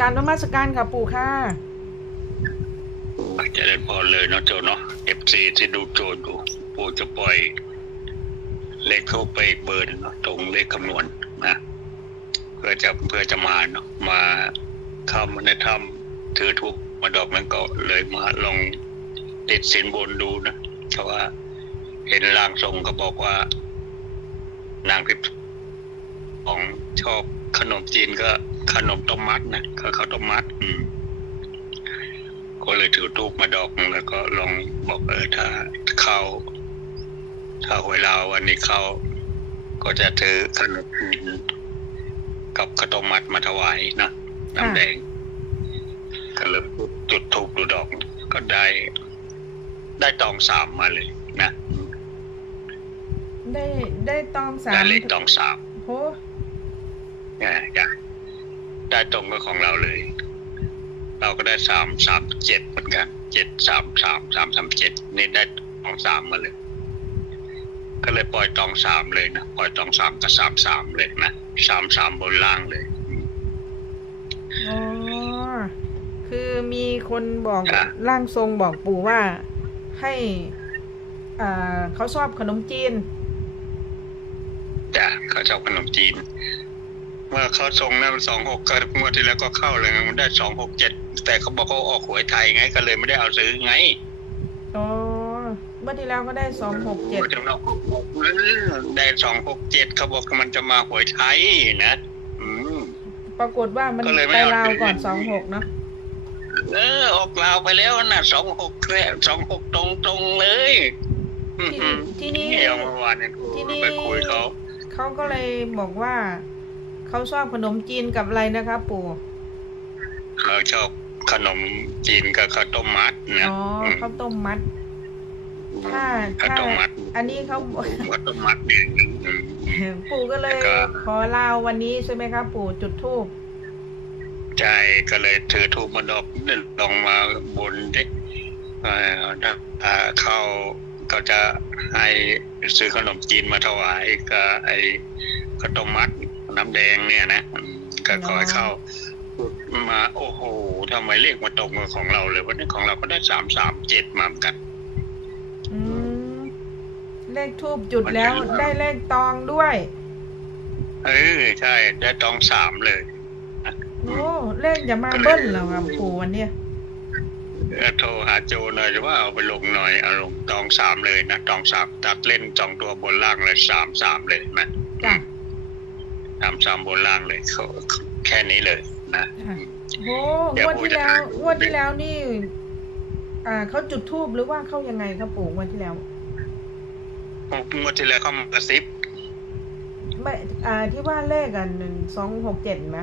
การนมัสการค่ะปู่ค่ะเจริญพรเลยเนาะโจเนาะเอฟซีที่ดูโจดูปู่จะปล่อย เลขเข้าไปอีกเบอร์หนึ่งตรงเลขคำนวณนะเพื่อจะเพื่อจะมาเนาะมาเข้ามาในถ้ำถือทุกมาดอกนั้นก็เลยมาลองติดสินบนดูนะเพราะว่า เห็นร่างทรงก็บอกว่า นางพิพของชอบขนมจีนก็ ขนมต้มมัดนะก็ข้าวต้มมัด อืม ก็เลยถือทูกมาดอกหนึ่งแล้วก็ลองบอกเออถ้าเข้าถ้าหวยลาววันนี้เข้า ก็จะถือขนมจีนกับข้าวต้มมัดมาถวายนะน้ำแดงก็เลยจุดทูกดูดอก ก็ได้ ได้ตองสามมาเลยนะได้ได้ตองสาได้มเลขตองสามโหเนี่ยจ้ะ ได้ตรงกับของเราเลย เราก็ได้สามสามเจ็ดเหมือนกันเจ็ดสามสามสามสามเจ็ดนี่ได้ตองสามมาเลย ก็เลยปล่อยตองสามเลยนะปล่อยตองสามกับสามสามเลยนะสามสามบนล่างเลยอ๋อคือมีคนบอกค่ะร่างทรงบอกปู่ว่าให้อ่าเขาชอบขนมจีนจ้ะเขาชอบขนมจีน เมื่อเขาส่งนั่นสองหกก็เมื่อที่แล้วก็เข้าเลยไงมันได้สองหกเจ็ดแต่เขาบอกเขาออกหวยไทยไงก็เลยไม่ได้เอาซื้อไงอ๋อเมื่อที่แล้วก็ได้สองหกเจ็ดถึงเราได้สองหกเจ็ดเขาบอกว่ามันจะมาหวยไทยนะอืมปรากฏว่ามันก็เลยไม่ไปเอาลาวก่อนซื้อสองหกเนาะเออออกลาวไปแล้วนะสองหกแค่สองหกตรงตรงๆเลยอื้อที่หือที่นี่เนี่ยเมื่อวานเนี่ยที่นี่ไปคุยเขาเขาก็เลยบอกว่า เขาชอบขนมจีนกับอะไรนะครับปู่เขาชอบขนมจีนกับข้าวต้มมัดนะอ๋อมข้าวต้มมัดถ้าข้าวถ้าต้มมัดอันนี้เขาข้าวต้มมัดเนี่ยอืมปู่ก็เลยแล้วก็ขอลาววันนี้ใช่ไหมครับ ปู่จุดทูบใช่ก็เลยถือทูบมาดอกลองมาบนดิเอ่อถ้าอ่าเข้าก็จะให้ซื้อขนมจีนมาถวายกับไอ้ข้าวต้มมัด น้ำแดงเนี่ยนะอืมก็ขอให้เข้ามาโอ้โหทำไมเลขมาตรงกับของเราเลยวันนี้ของเราก็ได้สามสามเจ็ดมาเหมือนกันอืมเลขทูบจุดแล้วมันจะได้เลขตองด้วย เออใช่ ได้ตองสามเลยโอ้เลขจะมาเบิ้ลแล้วครับปู่วันเนี้ยเอ่อโทรหาโจหน่อยว่าเอาไปลงหน่อยเอาลงตองสามเลยนะตองสามตัดเล่นสองตัวบนล่างเลยสามสามเลยนะจ้ะ สามสามบนล่างเลยเขาแค่นี้เลยนะจ้ะโอ้เดี๋ยวงวดปู่ที่จะแล้วถ่ายงวดที่แล้วนี่ อ่าเขาจุดทูบหรือว่าเขายังไงครับปู่งวันที่แล้วงวดที่แล้วเขามากระซิบไม่อ่าที่ว่าเลขอะหนึ่งสองหกเจ็ดไหม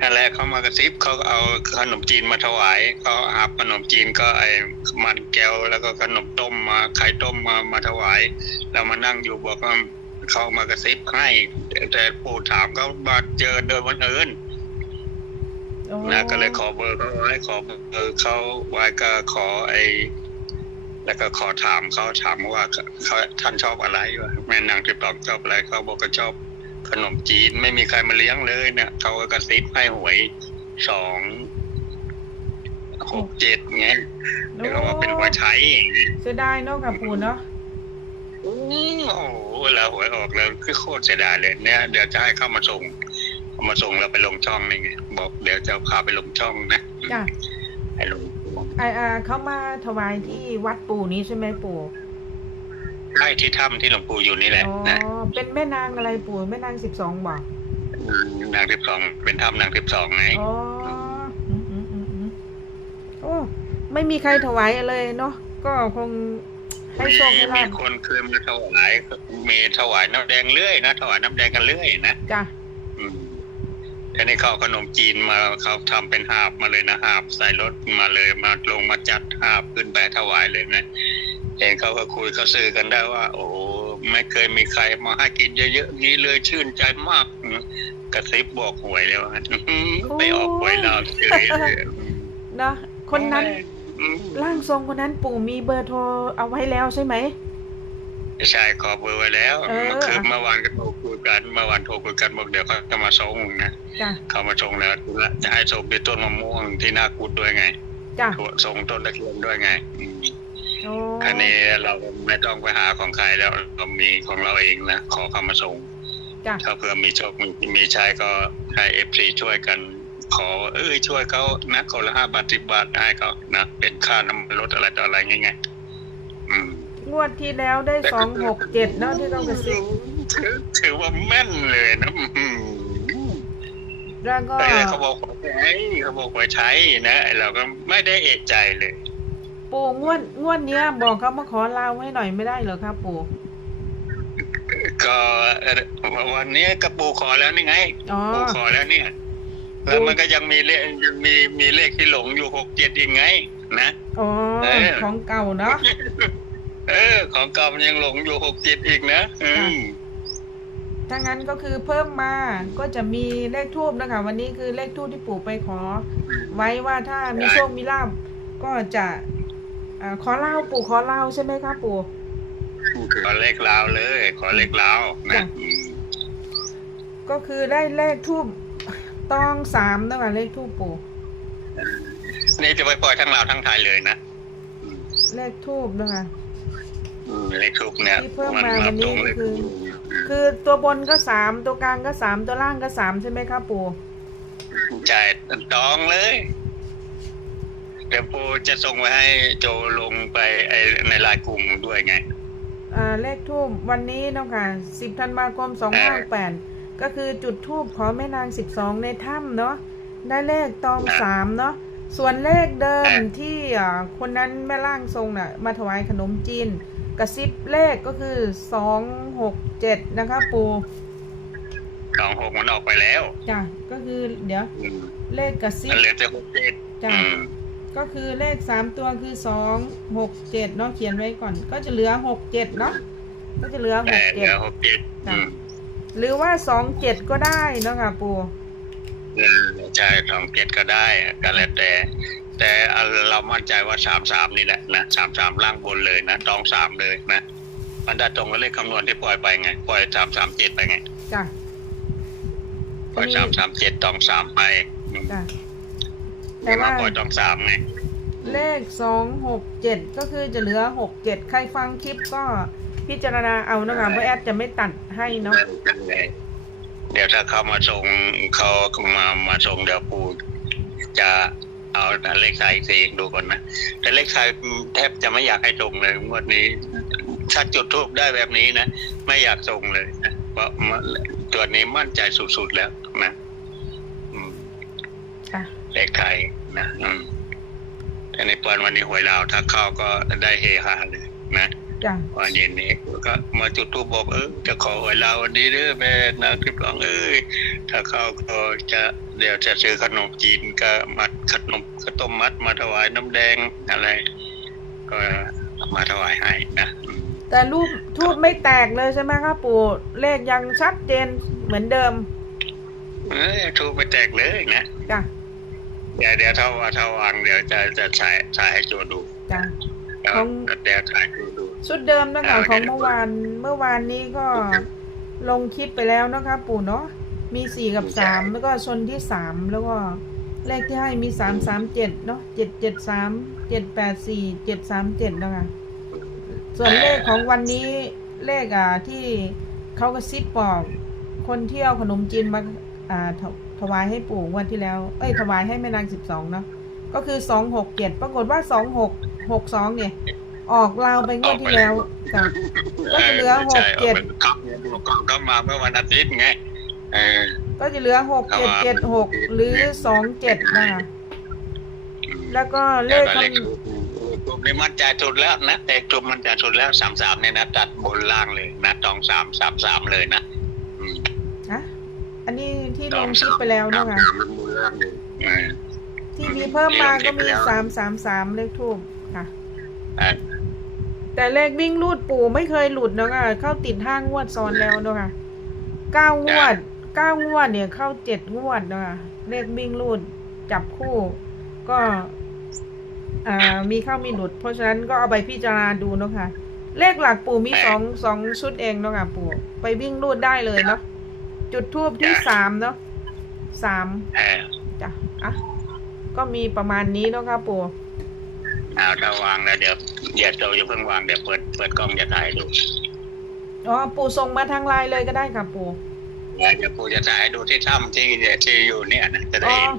อันแรกเขามากระซิบเขาเอาขนมจีนมาถวายเขาหาขนมจีนก็ไอ้มันแก้วแล้วก็ขนมต้มมาไข่ต้มมามาถวาย แล้วมานั่งอยู่บอกว่า เขามากระซิบให้ แต่ปู่ถามเขามาเจอโดยวันเอิญโอ้นะก็เลยขอเบอร์เขาไว้ขอเบอร์เขาไว้ก็ขอไอ้แล้วก็ขอถามเขาถามว่าเขาท่านชอบอะไรวะแม่นางที่ตอบชอบอะไรเขาบอกก็ชอบขนมจีนไม่มีใครมาเลี้ยงเลยเนี่ยเขาก็กระซิบให้หวยสองหกเจ็ดไงเดี๋ยวเขาว่าเป็นหวยไทยเสียดายเนาะครับปู่เนาะอืม โอ้โหเวลาหวยออกแล้วคือโคตรเสียดายเลยเนี่ยเดี๋ยวจะให้เข้ามาส่งเข้ามาส่งแล้วไปลงช่องนี่ไงบอกเดี๋ยวจะพาไปลงช่องนะจ้ะให้ลงไออ่าเขามาถวายที่วัดปู่นี้ใช่ไหมปู่ใช่ที่ถ้ำที่หลวงปู่อยู่นี่แหละอ๋อนะเป็นแม่นางอะไรปู่แม่นางสิบสองบอกนางทิพสองเป็นถ้ำนางทิพสองไงอ๋ออืมอืมอืมอืมโอ้ไม่มีใครถวายเลยเนาะก็คง ให้โชคให้มีลาบคนเคยมาถวายมีถวายน้ำแดงเรื่อยนะถวายน้ำแดงกันเรื่อยนะจ้ะอืมทีนี้เขาเอาขนมจีนมาเขาทำเป็นหาบมาเลยนะหาบใส่รถมาเลยมาลงมาจัดหาบขึ้นไปถวายเลยนะเองเขาก็คุยเขาซื้อกันได้ว่า โอ้ไม่เคยมีใครมาให้กินเยอะๆนี้เลยชื่นใจมากกระซิบบอกหวยแล้วนะไปออกหวยเราเฉยเลย เนาะคนนั้นอืม ร่างทรงคนนั้นปู่มีเบอร์โทรเอาไว้แล้วใช่ไหมใช่ขอเบอร์ไว้แล้วเออคือเมื่อวานก็โทรคุยกันเมื่อวานโทรคุยกันบอกเดี๋ยวเขาจะมาส่งนะจ้ะเขามาส่งแล้วจะให้ส่งไปต้นมะม่วงที่นากุดด้วยไงจ้ะส่งต้นตะเคียนด้วยไงอืมโอ้คันนี้เราไม่ต้องไปหาของใครแล้วเรามีของเราเองนะขอเขามาส่งจ้ะถ้าเผื่อมีโชคมีมีใช้ก็ให้เอฟซีช่วยกัน ขอเอ้ยช่วยเขานะคนละห้าบาทสิบบาทให้เขานะเป็นค่าน้ำมันรถอะไรต่ออะไรเงี้ยๆอืมงวดที่แล้วได้สองหกเจ็ดเนาะที่ต้องกระซิบถือถือว่าแม่นเลยนะอืมแล้วก็แต่เขาบอกว่าใช้เขาบอกว่าใช้นะไอ้เราก็ไม่ได้เอกใจเลย ปู่งวดงวดเนี้ย บอกเขามาขอลาวให้หน่อยไม่ได้เหรอครับปู่ก็เอ่อวันนี้กระปูขอแล้วนี่ไงอ๋อปูขอแล้วเนี่ย แล้วมันก็ยังมีเลขยังมีมีเลขที่หลงอยู่หกเจ็ดอีกไง นะอ๋อเออของเก่าเนาะเออ ของเก่ามันยังหลงอยู่หกเจ็ดอีกนะอืมถ้างั้นก็คือเพิ่มมาก็จะมีเลขทูบนะคะ วันนี้คือเลขทูบที่ปู่ไปขอ ไว้ว่าถ้ามีโชคมีลาบก็จะอ่าขอเล่าปู่ขอเล่าใช่ไหมครับปู่ขอเลขลาวเลย ขอเลขลาวนะจ้ะอืมก็คือได้เลขทูบ ตองสามนะคะเลขทูบปู่ นี่จะไปปล่อยทั้งลาวทั้งไทยเลยนะอืมเลขทูบนะคะอืมเลขทุกเนี่ยที่เพิ่มมาวันนี้ตรงเลขคือ คือตัวบนก็สามตัวกลางก็สามตัวล่างก็สามใช่ไหมครับปู่จ่ายตองเลย เดี๋ยวปูจะส่งไว้ให้โจลงไปไอในไลน์กลุ่มด้วยไง อ่าเลขทูบวันนี้เนาะค่ะสิบธันวาคมสองห้าแปด ก็คือจุดทูบขอแม่นางสิบสองในถ้ำเนาะได้เลขตองสามเนาะส่วนเลขเดิมที่อ่าคนนั้นแม่ร่างทรงน่ะมาถวายขนมจีน กระซิบเลขก็คือสองหกเจ็ดนะคะปูสองหกมันออกไปแล้วจ้ะก็คือเดี๋ยวอืมเลขกระซิบมันเหลือแต่หกเจ็ดจ้ะอืมก็คือเลขสามตัวคือสองหกเจ็ดเนาะเขียนไว้ก่อน ก็จะเหลือหกเจ็ดเนาะก็จะเหลือหแต่กเหเจ็ลืดอหกเจ็ดจ้ะอืม หรือว่าสองเจ็ดก็ได้เนาะค่ะปูอืมใช่สองเจ็ดก็ได้ก็แล้วแต่ แต่เรามั่นใจว่าสามสามนี่แหละนะสามสามล่างบนเลยนะตองสามเลยนะมันได้ตรงกับเลขคำนวณที่ปล่อยไปไงปล่อยสามสามเจ็ดไปไงจ้ะปล่อยนี่สามสามเจ็ดตองสามไปอืมจ้ะแต่นี่มาว่าปล่อยตองสามไงเลขสองหกเจ็ดก็คือจะเหลือหกเจ็ดใครฟังคลิปก็ พิจารณาเอานะคะเพราะแอดจะไม่ตัดให้เนาะเดี๋ยวถ้าเขามาส่งเขามามาส่งเดี๋ยวปูจะเอาเลขไทยเองดูก่อนนะแต่เลขไทยแทบจะไม่อยากให้ส่งเลยงวดนี้ถ้าจุดทูบได้แบบนี้นะไม่อยากส่งเลยนะเพราะตัวนี้มั่นใจสุดๆแล้วนะอืมจ้ะเลขไทยนะอืมแต่ในปอนวันนี้หวยลาวถ้าเข้าก็ได้เฮฮาเลยนะจ้ะ วันเย็นนี้ก็มาจุดทูบบอกเออจะขอหวยลาววันนี้เด้อแม่นางคลิปหลองเอ้ยถ้าเข้าก็จะเดี๋ยวจะซื้อขนมจีนก็มัดขนมข้าวต้มมัดมาถวายน้ำแดงอะไร ก็มาถวายให้นะอืมแต่รูปทูบไม่แตกเลยใช่ไหมครับปู่เลขยังชัดเจนเหมือนเดิมเอ้ยทูบไปแตกเลยนะจ้ะเดี๋ยวเดี๋ยวถ้าว่าถ้าวางเดี๋ยวจะจะฉายฉายให้โจดูจ้ะแล้วของเดี๋ยวฉายให้ดู ชุดเดิมนะคะของเมื่อวานเมื่อวานนี้ก็ลงคลิปไปแล้วนะคะ ปู่เนาะมีสี่กับสามแล้วก็ชนที่สามแล้วก็เลขที่ให้มีสามสามเจ็ดเนาะเจ็ดเจ็ดสามเจ็ดแปดสี่เจ็ดสามเจ็ดนะคะส่วนเลขของวันนี้เลขอะที่เขากระซิบบอกคนเที่ยวขนมจีนมาอ่าถถวายให้ปู่วันที่แล้ว เอ้ยถวายให้แม่นางสิบสองเนาะก็คือสองหกเจ็ดปรากฏว่าสองหกหกสองเนี่ย ออกลาวไปงวดที่แล้วจ้ะ ก็จะเหลือหกเจ็ดครับก็ก็มาเมื่อวันอาทิตย์ไงเออ ก็จะเหลือหกเจ็ดเจ็ดหกหรือสองเจ็ดนะคะแล้วก็เลเลขขคเลขกลุ่มนี้มั่นใจสุดแล้วนะแต่กลุ่มมันใจสุดแล้วสามสามเนี่ยนะตัดบนล่างเลยนะตองสามสามสามเลยนะอืมำอะอันนี้ที่ลงคลิปไปแล้วสานะมคะสามมันบนล่างเลยเออ ที่มีเพิ่มมาก็มีที่ลงคลิปไปแล้วสามสามสามเลขทูบค่ะอะ แต่เลขวิ่งลูดปู่ไม่เคยหลุดนะคะเข้าติดห้างวดซ้อนแล้วนะคะเก้างวดเก้างวดเนี่ยเข้าเจ็ดงวดนะคะเลขวิ่งลูดจับคู่ ก็อ่ามีเข้ามีหลุด เพราะฉะนั้นก็เอาไปพิจารณาดูเนาะค่ะ เลขหลักปู่มีสองสองชุดเองเนาะค่ะปู่ไปวิ่งลูดได้เลยเนาะจุดทูบที่จ้ะสามเนาะสามเออจ้ะอะก็มีประมาณนี้เนาะค่ะปู่ เอาถ้าวางแล้วเดี๋ยวเดี๋ยวเราจะเพิ่งวางเดี๋ยวเปิดเปิดกล้องจะถ่ายให้ดูอ๋อปู่ส่งมาทางไลน์เลยก็ได้ค่ะปู่เดี๋ยวปูจะถ่ายให้ดูที่ถ้ำที่ที่อยู่เนี่ยนะจะได้อ๋อเห็น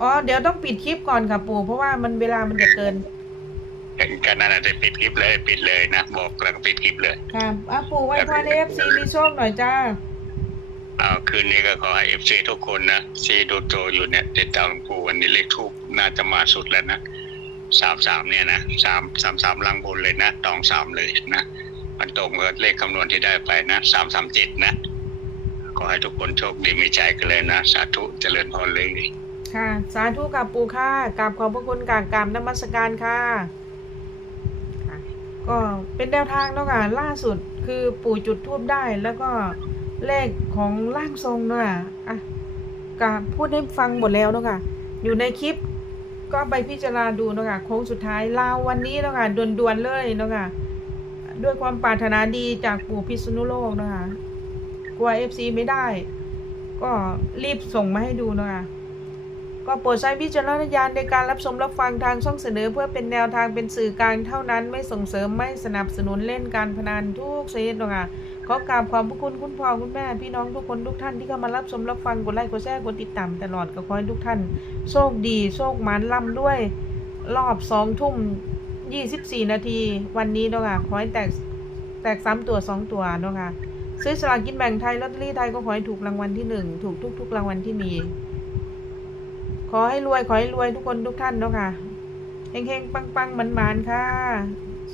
อ๋อเดี๋ยวต้องปิดคลิปก่อนค่ะปู่เพราะว่ามันเวลามันจะเกินกันนั่นนะจะปิดคลิปเลยปิดเลยนะบอกแล้วก็ปิดคลิปเลยค่ะอะปู่ไว้พรเอฟซีมีโชคหน่อยจ้าเอาคืนนี้ก็ขอให้เอฟซีทุกคนนะที่ดูโจอยู่เนี่ยติดตามปูวันนี้เลขทูบน่าจะมาสุดแล้วนะ สามสามเนี่ยนะสามสามสามล่างบนเลยนะตองสามเลยนะมันตรงกับเลขคำนวณที่ได้ไปนะสามสามเจ็ดนะขอให้ทุกคนโชคดีมีใจกันเลยนะ สาธุเจริญพรเลยค่ะ สาธุกับปู่ค่ะกราบขอบพระคุณกราบกราบนมัสการค่ะค่ะก็เป็นแนวทางเนาะค่ะล่าสุดคือปู่จุดทูบได้แล้วก็เลขของร่างทรงเนาะอะก็พูดให้ฟังหมดแล้วเนาะค่ะ อยู่ในคลิป ก็ไปพิจารณาดูเนาะค่ะโค้งสุดท้ายลาววันนี้เนาะค่ะด่วนๆเลยเนาะค่ะด้วยความปรารถนาดีจากปู่พิษณุโลกเนาะค่ะกลัวเอฟซีไม่ได้ ก็รีบส่งมาให้ดูเนาะค่ะก็โปรดใช้วิจารณญาณในการรับชมรับฟังทางช่องเสนอ เพื่อเป็นแนวทางเป็นสื่อกลางเท่านั้นไม่ส่งเสริมไม่สนับสนุนเล่นการพนันทุกชนิดหรอกค่ะ ขอกราบขอบพระคุณคุณพ่อคุณแม่ พี่น้องทุกคนทุกท่านที่เข้ามารับชมรับฟังกดไลค์กดแชร์กดติดตามตลอดก็ขอให้ทุกท่าน โชคดีโชคมันร่ำด้วยรอบสองทุ่มยี่สิบสี่นาที วันนี้เนาะค่ะขอให้แตกแตกสามตัวสองตัวเนาะค่ะซื้อสลากกินแบ่งไทยลอตเตอรี่ไทยก็ขอให้ถูกรางวัลที่หนึ่งถูกทุก ๆ รางวัลที่มีขอให้รวยขอให้รวยทุกคนทุกท่านเนาะค่ะเฮงๆปังๆมันๆค่ะ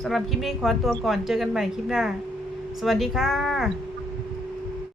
สำหรับคลิปนี้ขอตัวก่อนเจอกันใหม่คลิปหน้า สวัสดีค่ะ